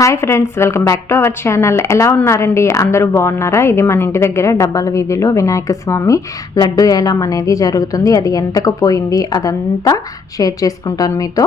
Hi friends welcome back to our channel ఎలా ఉన్నారండి? అందరూ బాగున్నారా? ఇది మన ఇంటి దగ్గర డబ్బాల వీధిలో వినాయక స్వామి లడ్డు ఏలం అనేది జరుగుతుంది. అది ఎంతకు పోయింది? అదంతా షేర్ చేసుకుంటాను మీతో.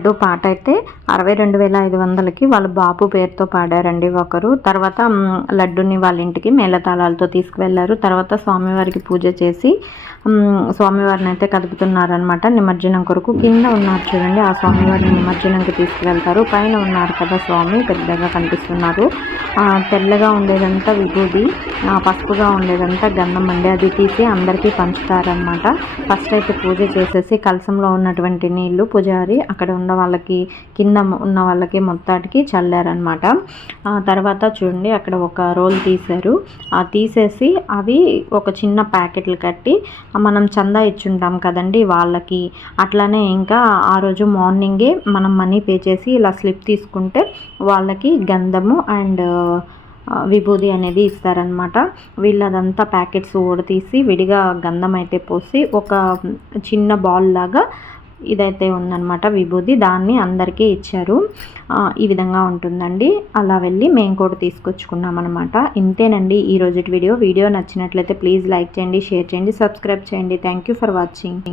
లడ్డు పాట అయితే అరవై రెండు వేల ఐదు వందలకి వాళ్ళు బాపు పేరుతో పాడారండి ఒకరు. తర్వాత లడ్డుని వాళ్ళ ఇంటికి మేళతాళాలతో తీసుకువెళ్ళారు తర్వాత స్వామివారికి పూజ చేసి స్వామివారిని అయితే కదుపుతున్నారనమాట నిమజ్జనం కొరకు. కింద ఉన్నారు చూడండి ఆ స్వామివారిని నిమజ్జనంకి తీసుకువెళ్తారు. పైన ఉన్నారు కదా స్వామి పెద్దగా కనిపిస్తున్నారు. తెల్లగా ఉండేదంతా విభూది. పసుపుగా ఉండేదంతా గంధం అండి. అది తీసి అందరికీ పంచుతారనమాట ఫస్ట్ అయితే పూజ చేసేసి కలసంలో ఉన్నటువంటి నీళ్ళు పూజారి అక్కడ ఉన్న వాళ్ళకి కింద ఉన్న వాళ్ళకి మొత్తానికి చల్లారనమాట తర్వాత చూడండి అక్కడ ఒక రోల్ తీశారు. ఆ తీసేసి అవి ఒక చిన్న ప్యాకెట్లు కట్టి మనం చందా ఇచ్చుంటాం కదండి వాళ్ళకి. అట్లానే ఇంకా ఆ రోజు మార్నింగే మనం మనీ పే చేసి ఇలా స్లిప్ తీసుకుంటే వాళ్ళకి గంధము అండ్ విభూది అనేది ఇస్తారనమాట వీళ్ళదంతా ప్యాకెట్స్ తీసి విడిగా గంధం అయితే పోసి ఒక చిన్న బాల్ లాగా ఇదైతే ఉందన్నమాట విభూది దాన్ని అందరికీ ఇచ్చారు. ఈ విధంగా ఉంటుందండి. అలా వెళ్ళి మేము కూడా తీసుకొచ్చుకున్నాం అనమాట ఇంతేనండి ఈ రోజు వీడియో. వీడియో నచ్చినట్లయితే ప్లీజ్ లైక్ చేయండి షేర్ చేయండి సబ్స్క్రైబ్ చేయండి. Thank you for watching.